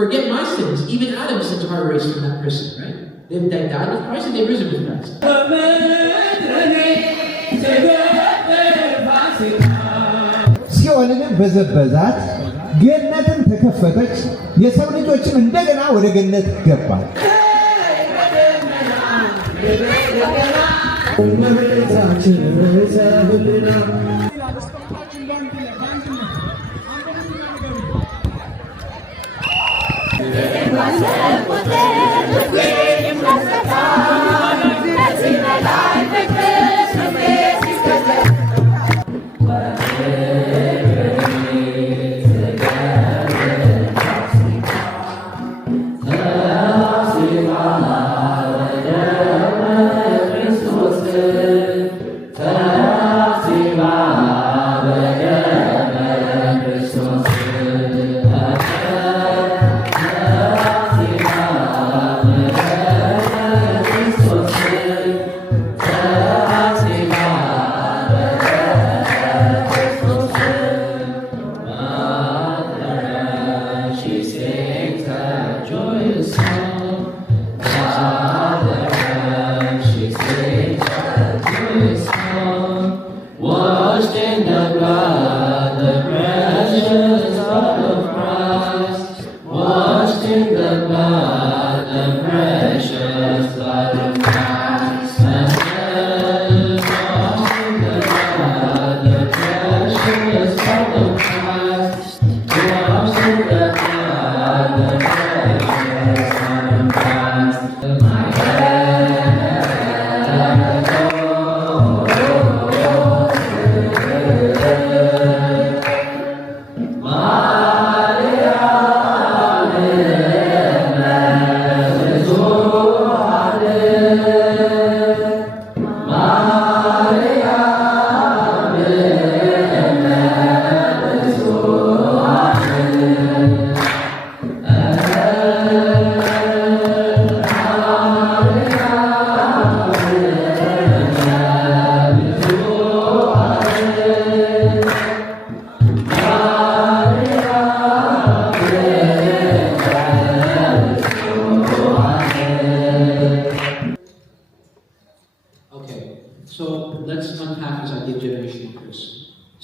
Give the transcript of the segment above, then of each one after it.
forget my sins. Even Adam's sins are erased from that person, right? They died with Christ and they risen with Christ. ሲኦልንም በዘበዛት፣ ገነትን ተከፈተች፣ የሰው ልጆችም እንደገና ወደ ገነት ገባል።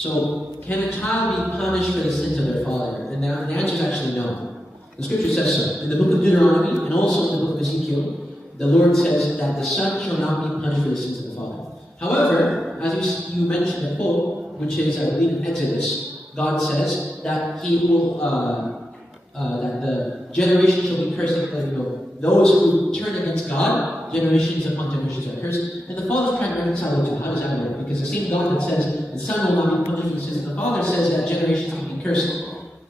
So, can a child be punished for the sins of their father? And the answer is actually no. The scripture says so. In the book of Deuteronomy, and also in the book of Ezekiel, the Lord says that the son shall not be punished for the sins of the father. However, as you mentioned the quote, which is, I believe, in Exodus, God says that He will, that the generation shall be cursed, those who turn against God, generations upon generations are cursed. And the Father's trying to reconcile the two. How does that work? Because the same God that says the Son will not be punished for the sins of the Father says that generations will be cursed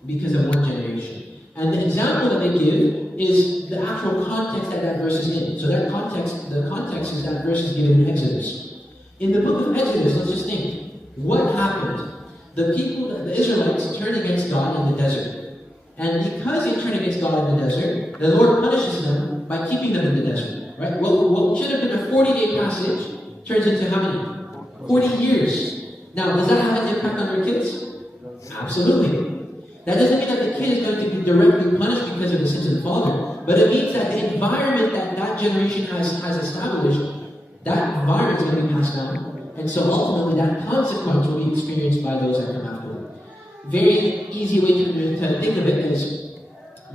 because of one generation. And the example that they give is the actual context that verse is in. So the context is that verse is given in Exodus. In the book of Exodus, let's just think, what happened? The Israelites turned against God in the desert. And because they turn against God in the desert, the Lord punishes them by keeping them in the desert. Right? What should have been a 40-day passage turns into how many? 40 years. Now, does that have an impact on your kids? Absolutely. That doesn't mean that the kid is going to be directly punished because of the sins of the father, but it means that the environment that generation has established, that environment is going to be passed down. And so ultimately, that consequence will be experienced by those that come after them. Very easy way to think of it is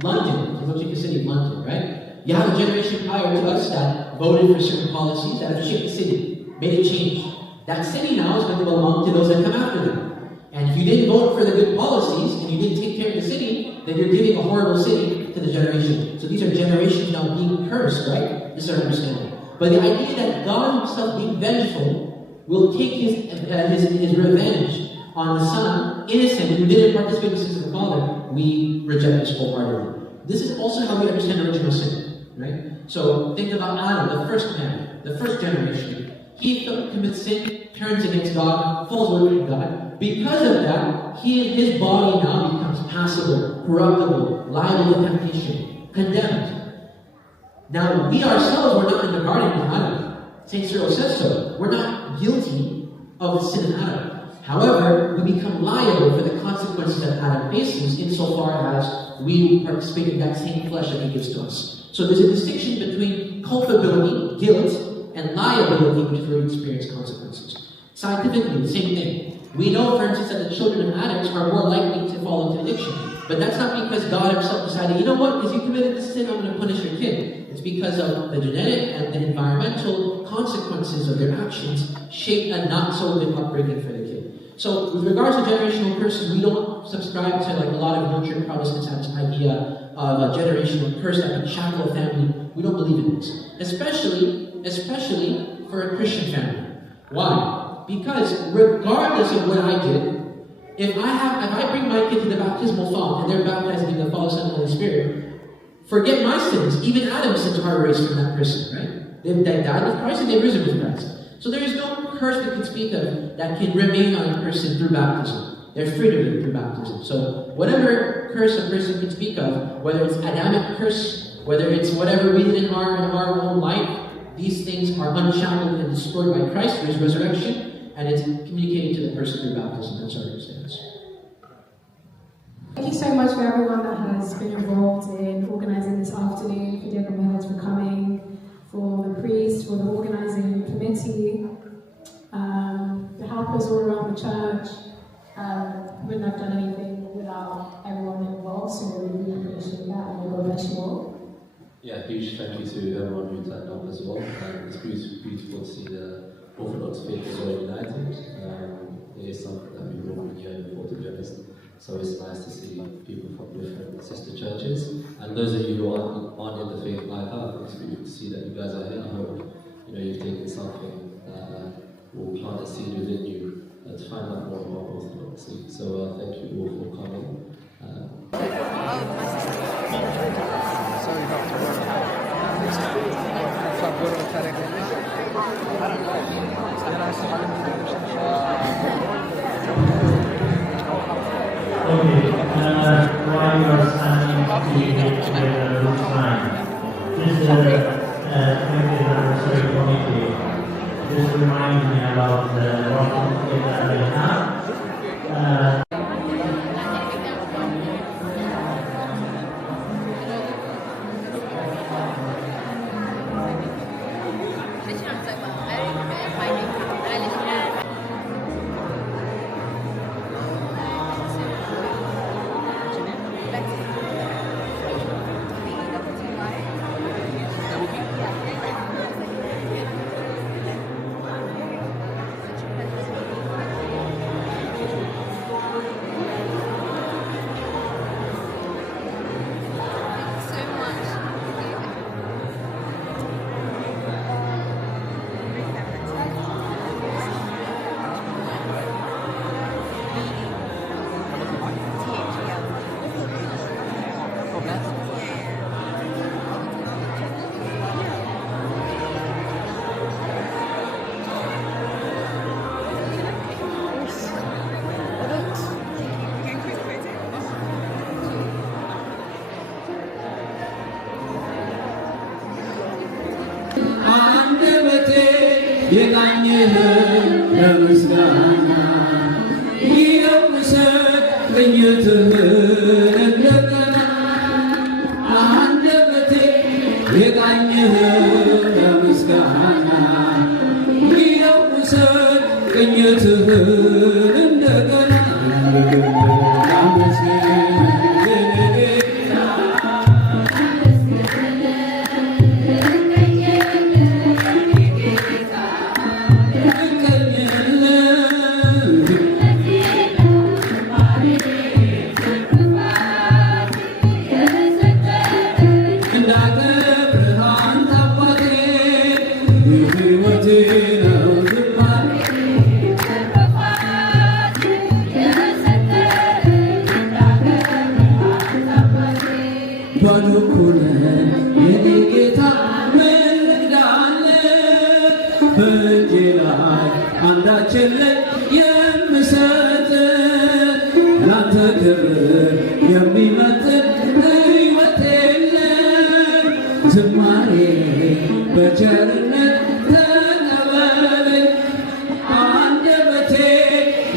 London, the city of London, right? You have a generation prior to us that voted for certain policies that have shaped the city, made a change. That city now is going to belong to those that come after them. And if you didn't vote for the good policies and you didn't take care of the city, then you're giving a horrible city to the generation. So these are generations now being cursed, right? This is our understanding. But the idea that God Himself being vengeful will take His revenge on the son, innocent, who didn't participate in the sins of the father, we reject this wholeheartedly. This is also how we understand original sin, right? So think about Adam, the first man, the first generation. He commits sin, turns against God, falls away from God. Because of that, his body now becomes passible, corruptible, liable to temptation, condemned. Now, we ourselves were not in the garden with Adam. St. Cyril says so. We're not guilty of the sin of Adam. However, we become liable for the consequences that Adam faces insofar as we participate in that same flesh that he gives to us. So there's a distinction between culpability, guilt, and liability, which is where we experience consequences. Scientifically, the same thing. We know, for instance, that the children of addicts are more likely to fall into addiction. But that's not because God himself decided, you know what, because you committed this sin, I'm going to punish your kid. It's because of the genetic and the environmental consequences of their actions shape a not so good upbringing for the kid. So with regards to generational curses, we don't subscribe to like a lot of nurtured Protestants have this idea of a generational curse that can shackle a family. We don't believe in this. Especially for a Christian family. Why? Because regardless of what I did, if I bring my kid to the baptismal font and they're baptized in the Father, Son, and Holy Spirit, forget my sins. Even Adam's sins are erased from that person, right? They died with Christ and they risen with Christ. So there is no curse we can speak of that can remain on a person through baptism. They're free to be through baptism. So whatever curse a person can speak of, whether it's Adamic curse, whether it's whatever we did in our own life, these things are unshackled and destroyed by Christ through his resurrection, and it's communicated to the person through baptism. That's our understanding. Thank you so much for everyone that has been involved in organising this afternoon, for Diego Mehoz for coming, for the priest, for the organising committee, the helpers all around the church. Wouldn't have done anything without everyone involved, so we really appreciate that, and God bless you all. Yeah, huge thank you to everyone who turned up as well. It's beautiful to see the Orthodox faith is all united. It is something that we've all been hearing before, to be honest. So it's nice to see people from different sister churches. And those of you who aren't in the faith like us, it's beautiful to see that you guys are here. I hope you've taken something that will plant a seed within you to find out more about Orthodoxy. So thank you all for coming. Sorry, Dr. Okay, while you are standing together, looks fine. This is the 20th anniversary committee. This reminds me about the welcome that we have.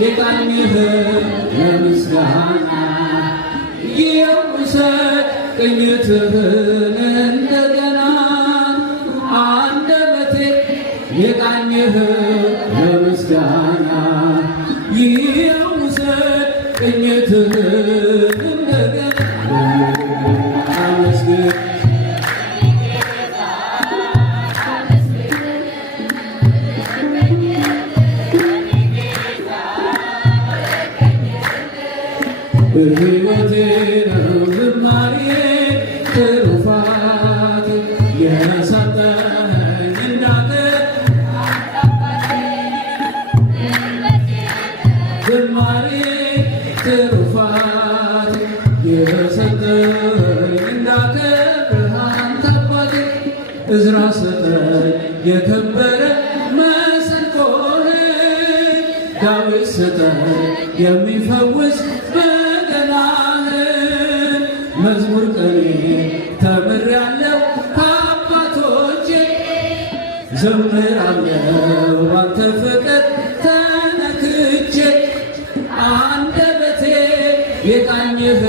የቃኝህ ለምስጋና የውሰድ ቅኝትህን እንደገና አንደበቴ የቃኝህ ለምስጋና የውሰድ ቅኝትህን እንደገና አመስግን በሕይወቴ ነው ዝማሬ ትሩፋት የሰጠኸኝ እናትህ ዝማሬ ትሩፋት የሰጠኸኝ እናትህ አንተ አባቴ ዕዝራ ሰጠኝ የከበረ መሰንቆህን ዳዊት ሰጠኝ የሚፈውስ መዝሙር ቀኔ ተምሬአለሁ ከአባቶቼ ዘምራለሁ ባንተ ፍቅር ተነክቼ አንደበቴ የቃኝህ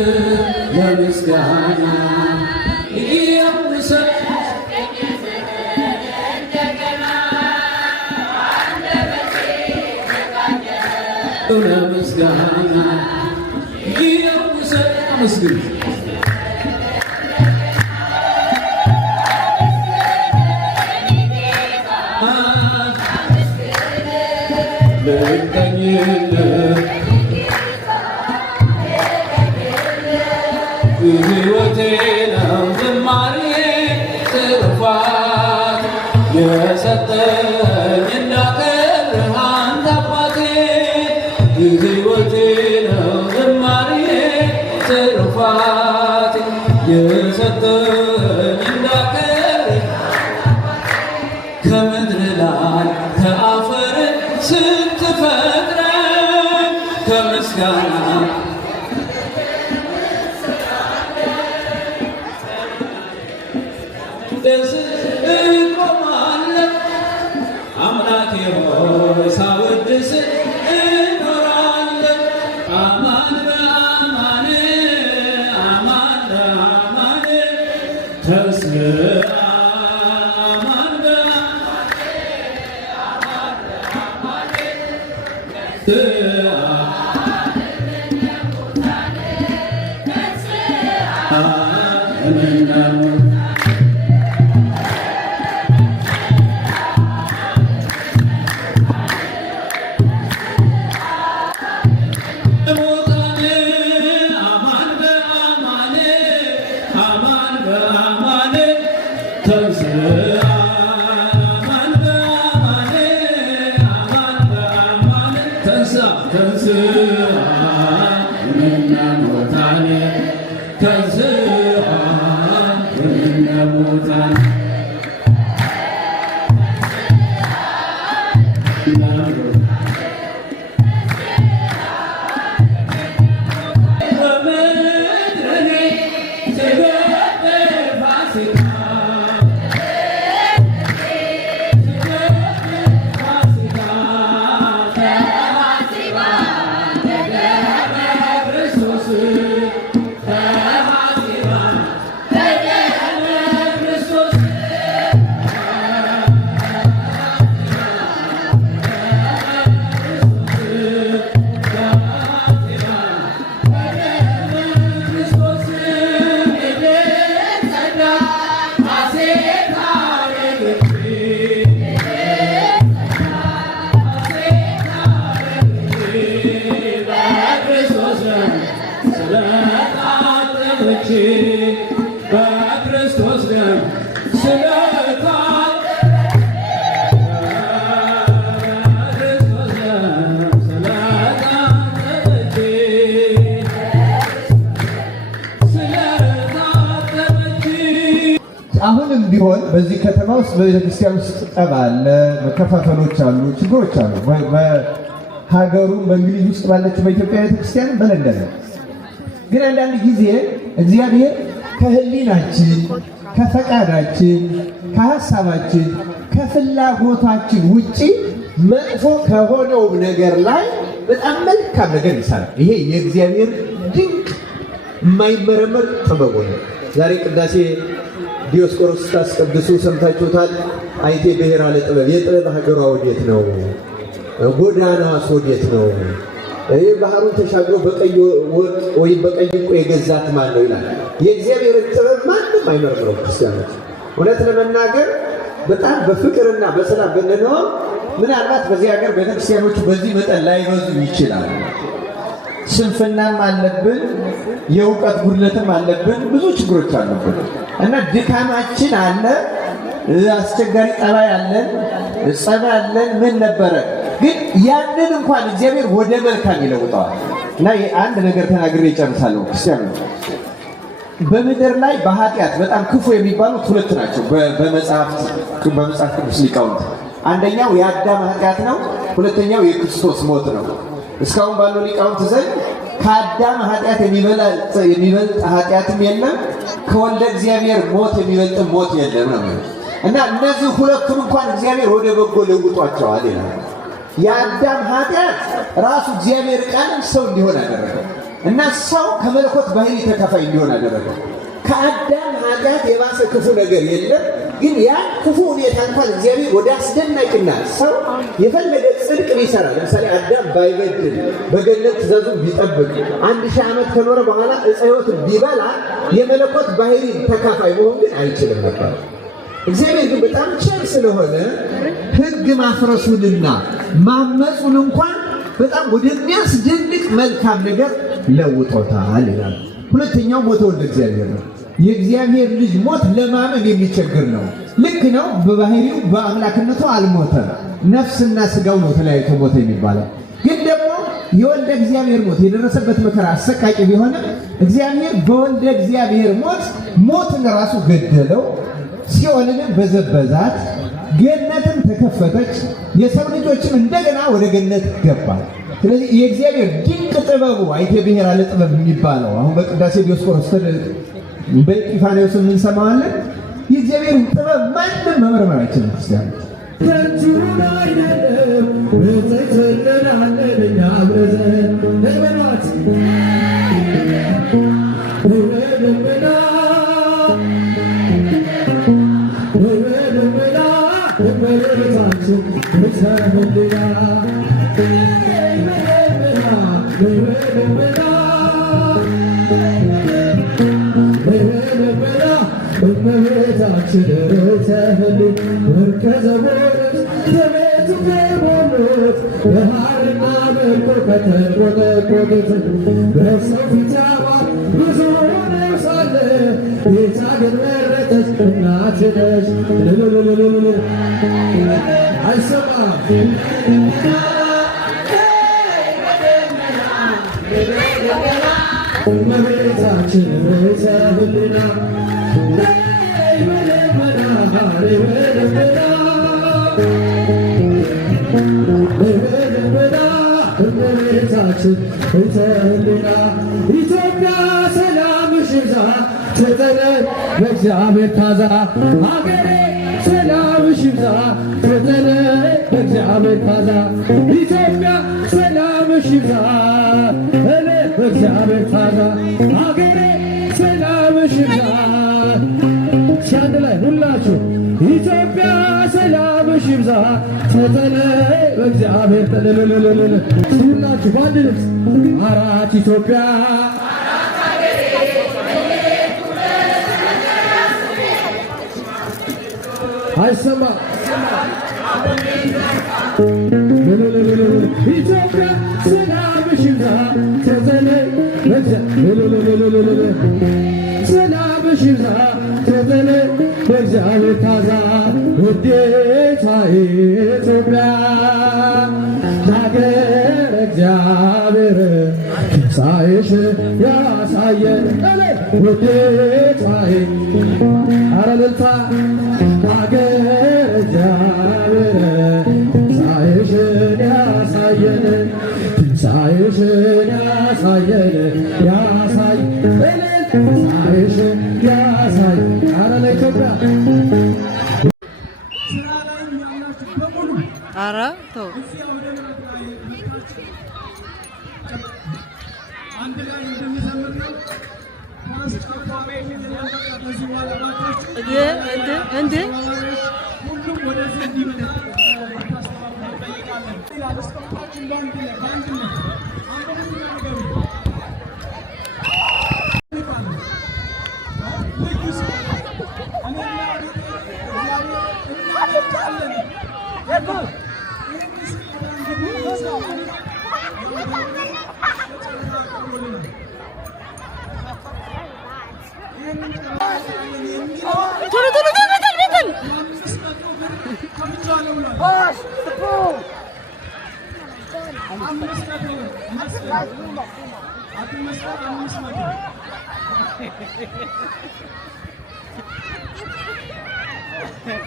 ለምስጋና ይውሰድ ለምስጋና ይውሰድ አመስግን ሕይወቴ ነው ዝማሬ ትሩፋት የሰጠኝ እንዳከብርህ አንተ አባቴ ሕይወቴ ነው ዝማሬ ትሩፋት የሰጠኝ እንዳከብርህ ከምድር ላይ ከአፈር ስትፈጥረኝ ከምስጋና እቆማለሁ አምላኬ ሆይ ሳወድስ እኖራለሁ አማን በአማን አማን በአማን ተስፋ አማን በአማን በክርስቶስ ደም አሁንም ቢሆን በዚህ ከተማ ውስጥ በቤተክርስቲያን ውስጥ ጠብ አለ፣ መከፋፈሎች አሉ፣ ችግሮች አሉ። በሀገሩ በእንግሊዝ ውስጥ ባለችው በኢትዮጵያ ቤተክርስቲያን በለንደን ግን አንዳንድ ጊዜ እግዚአብሔር ከህሊናችን፣ ከፈቃዳችን፣ ከሀሳባችን፣ ከፍላጎታችን ውጪ መጥፎ ከሆነው ነገር ላይ በጣም መልካም ነገር ይሰራል። ይሄ የእግዚአብሔር ድንቅ የማይመረመር ጥበቡ ነው። ዛሬ ቅዳሴ ዲዮስቆሮስ ታስቀድሱ ሰምታችሁታል። አይቴ ብሔራለ ጥበብ የጥበብ ሀገሯ ወዴት ነው? ጎዳናዋስ ወዴት ነው? ይህ ባህሩን ተሻግሮ በቀይ ወርቅ ወይም በቀይ ዕንቁ የገዛት ማን ነው ይላል። የእግዚአብሔርን ጥበብ ማንም አይመረምረው። ክርስቲያኖች እውነት ለመናገር በጣም በፍቅርና በሰላም ብንኖር ምናልባት በዚህ ሀገር ቤተክርስቲያኖቹ በዚህ መጠን ላይበዙ ይችላል። ስንፍናም አለብን፣ የእውቀት ጉድለትም አለብን፣ ብዙ ችግሮች አሉብን እና ድካማችን አለ፣ አስቸጋሪ ጠባይ አለን፣ ጸባይ አለን። ምን ነበረ ግን ያንን እንኳን እግዚአብሔር ወደ መልካም ይለውጠዋል። እና አንድ ነገር ተናግሬ ይጨርሳለሁ። ክርስቲያኖች በምድር ላይ በኃጢአት በጣም ክፉ የሚባሉት ሁለት ናቸው በመጽሐፍ ቅዱስ ሊቃውንት። አንደኛው የአዳም ኃጢአት ነው፣ ሁለተኛው የክርስቶስ ሞት ነው። እስካሁን ባለው ሊቃውንት ዘንድ ከአዳም ኃጢአት የሚበልጥ ኃጢአትም የለም፣ ከወልደ እግዚአብሔር ሞት የሚበልጥ ሞት የለም ነው። እና እነዚህ ሁለቱን እንኳን እግዚአብሔር ወደ በጎ ለውጧቸዋል ይላል። የአዳም ኃጢአት ራሱ እግዚአብሔር ቃል ሰው እንዲሆን አደረገ እና ሰው ከመለኮት ባህሪ ተካፋይ እንዲሆን አደረገ። ከአዳም ኃጢአት የባሰ ክፉ ነገር የለም። ግን ያን ክፉ ሁኔታ እንኳን እግዚአብሔር ወደ አስደናቂና ሰው የፈለገ ጽድቅ ቢሰራ፣ ለምሳሌ አዳም ባይበድል በገነት ትእዛዙን ቢጠብቅ 1000 ዓመት ከኖረ በኋላ ዕፀ ሕይወት ቢበላ የመለኮት ባህሪ ተካፋይ መሆን ግን አይችልም ነበር። እግዚአብሔር ግን በጣም ቸር ስለሆነ ሕግ ማፍረሱንና ማመፁን እንኳን በጣም ወደሚያስደንቅ መልካም ነገር ለውጦታል ይላል። ሁለተኛው ሞተ ወልደ እግዚአብሔር ነው። የእግዚአብሔር ልጅ ሞት ለማመን የሚቸግር ነው። ልክ ነው፣ በባህሪው በአምላክነቱ አልሞተም። ነፍስና ስጋው ነው ተለያይቶ ሞተ የሚባለው። ግን ደግሞ የወልደ እግዚአብሔር ሞት የደረሰበት መከራ አሰቃቂ ቢሆንም እግዚአብሔር በወልደ እግዚአብሔር ሞትን ራሱ ገደለው፣ ሲኦልንም በዘበዛት፣ ገነትን ተከፈተች፣ የሰው ልጆችም እንደገና ወደ ገነት ገባል። ስለዚህ የእግዚአብሔር ድንቅ ጥበቡ አይቴ ብሔራለ ጥበብ የሚባለው አሁን በቅዳሴ ዲዮስቆሮስ በኢጲፋንዮስ እንሰማዋለን። የእግዚአብሔር ጥበብ ማንም መመርመር አይችልም። ክርስቲያን ኢትዮጵያ ሰላምሽ ይብዛ ተጠለል በእግዚአብሔር ታዛ ሀገሬ ሰላምሽ ይብዛ ተጠለል በእግዚአብሔር ታዛ ኢትዮጵያ ሰላምሽ ይብዛ እኔ በእግዚአብሔር ታዛ ሀገሬ ሰላምሽ ይብዛ። ሲያንድ ላይ ሁላችሁ ኢትዮጵያ ሰላምሽ ይብዛ ተጠለይ በእግዚአብሔር ተለለለለለ ሁላችሁ በአንድ ድምፅ አራት ኢትዮጵያ አይሰማ ኢትዮጵያ ሰላምሽ ይብዛ ተጠለይ ሰላምሽ ይብዛ ተጠለይ በእግዚአብሔር ታዛ ውዴታ ኢትዮጵያ ሀገር እግዚአብሔር ትንሣኤሽ ያሳየን ውዴታዬ ኧረ እልልታ ሀገር እግዚአብሔር ትንሣኤሽን ያሳየን ትንሣኤሽን ያሳየን ያሳይ ትንሣኤሽን ያሳይ ኧረ ለኢትዮጵያ ኧረ ተው ሁሉም ወደዚህ እንዲመጣ ይላል። እስከታችን በአንድነት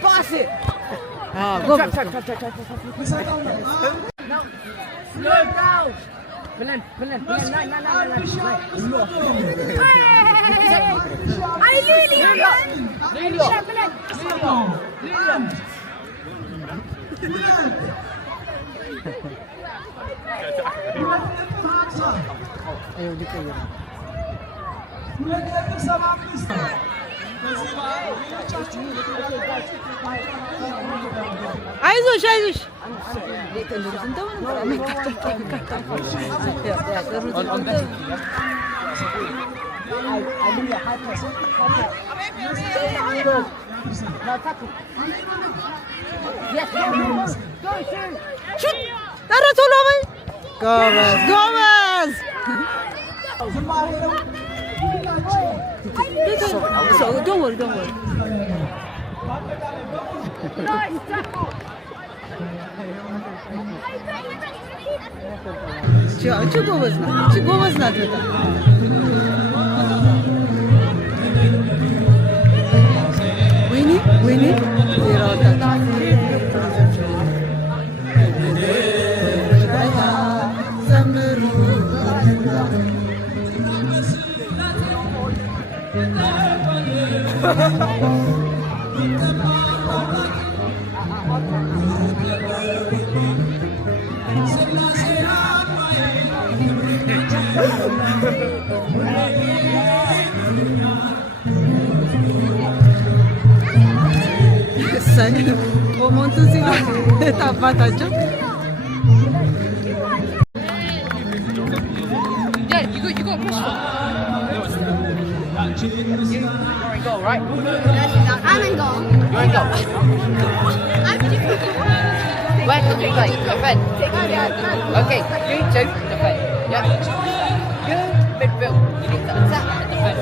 Pass it! Go. Slow down! Belen. Ay, Lilian! Ayaw, di kayo. አይዞሽ ኧረ ቶሎ በይ ጎበዝ Don't worry. Чи ጎበዝ ናት በጣም ወይኔ ቆሞንቱ ሲሉ ታባታቸው Goal, right? I'm in goal. You're in goal. Where can you play? Defend. Okay, 3, 2, defend. Yep. Good. Midfield. You need to attack and defend.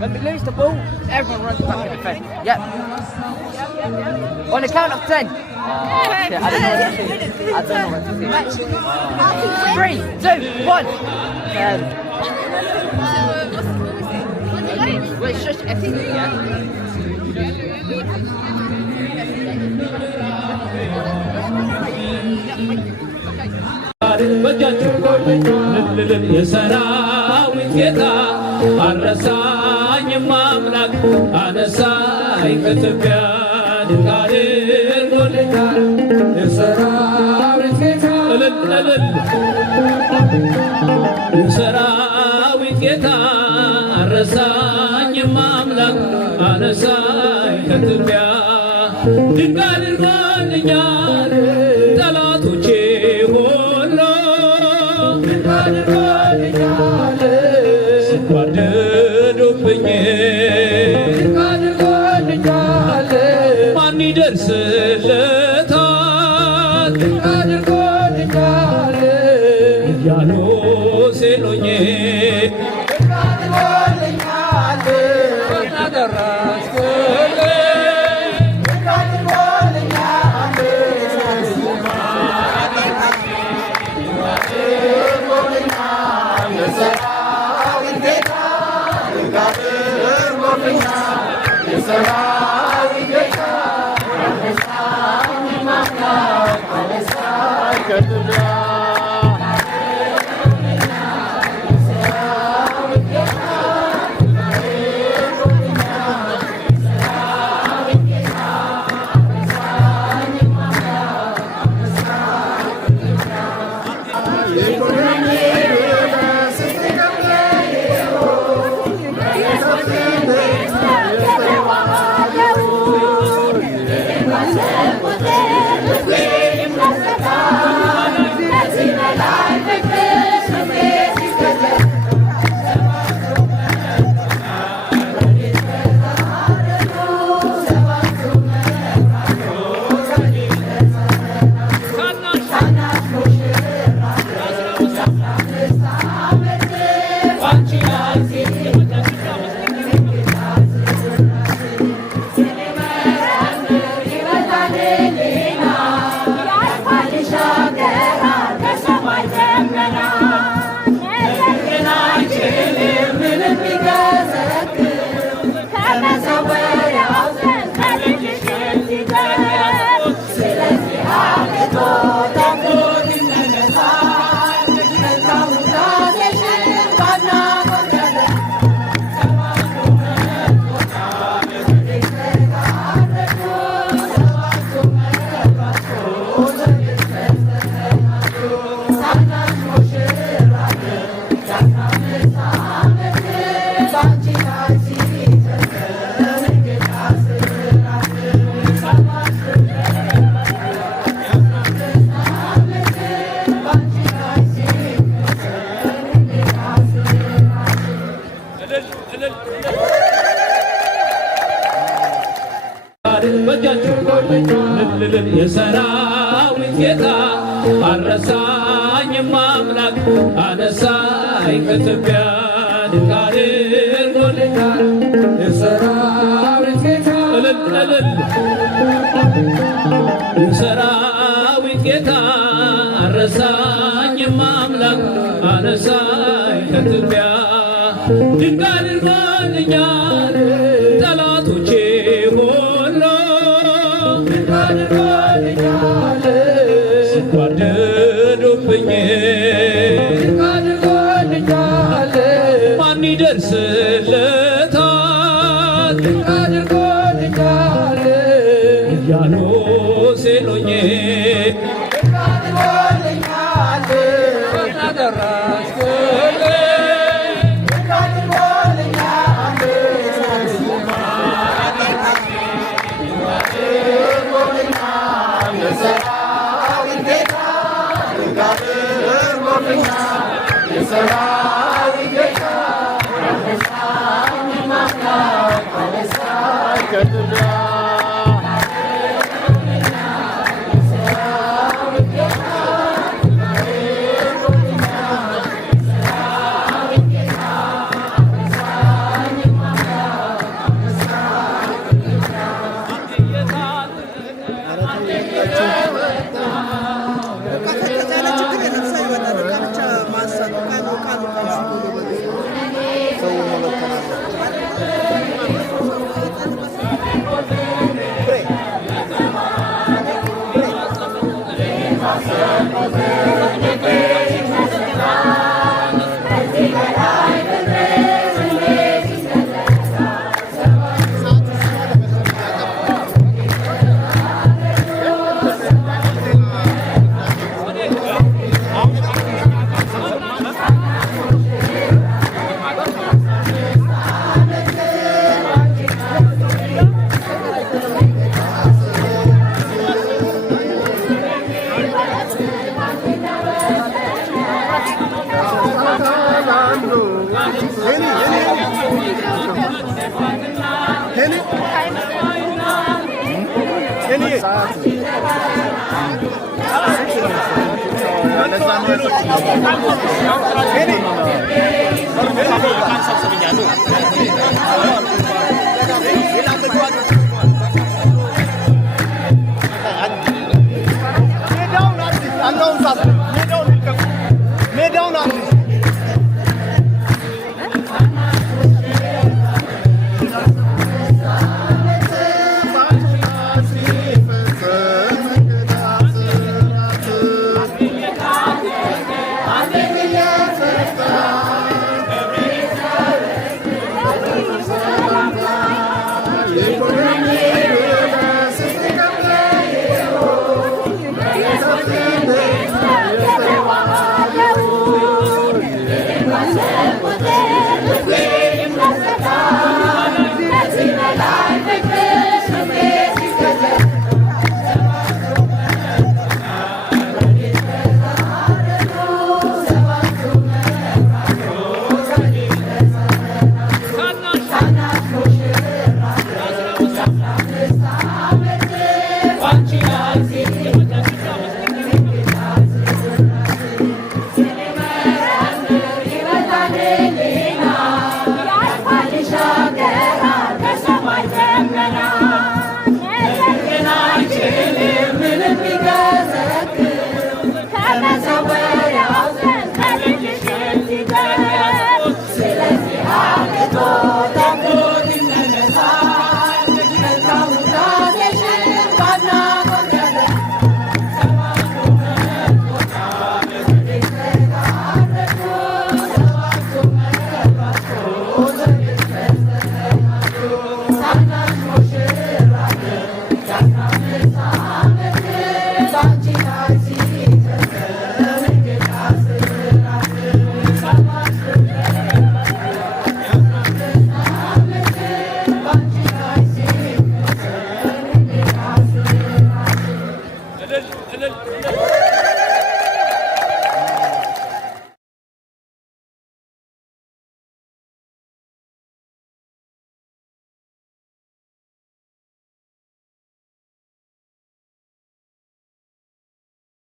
When we lose the ball, everyone runs back and defend. Yep. On the count of 10. Shit, I don't know what to see. 3, 2, 1. Well, it's just everything, yeah? የሰራዊት ጌታ አልረሳኝም አምላክ አነሳኝ ከኢትዮጵያ ድንቅ አድርጎልኛል። የሰራዊት ጌታ የሰራዊት ጌታ አልረሳኝም አምላክ አነሳኝ ከኢትዮጵያ ድንቅ አድርጎልኛል። ጠላቶቼ ሁሉ ድንቅ አድርጎልኛል ሲጓደዱብኝ ድንቅ አድርጎልኛል። ማን ይደርስለታል ድንቅ አድርጎልኛል እያሉ ሲሉኝ ድንቅ አድርጎልኛል አደረስክልኝ ድንቅ አድርጎልኛል የሰራዊት ጌታ ድንቅ አድርጎልኛል የሰራዊት ጌታ አነሳኝ አምላክ አነሳኝ ከኢትዮጵያ የሰራዊት ጌታ አረሳኝም አምላክ አነሳኝ ከትቢያ ድንቅ አድርጎልኛል። የሰራዊት ጌታ የሰራዊት ጌታ አረሳኝም አምላክ አነሳኝ ከትቢያ ድንቅ አድርጎልኛል። ጠላቶቼ ሲጓደዱብኝ ማን ይደርስለታል እያሉ ሲሉኝ Sanchi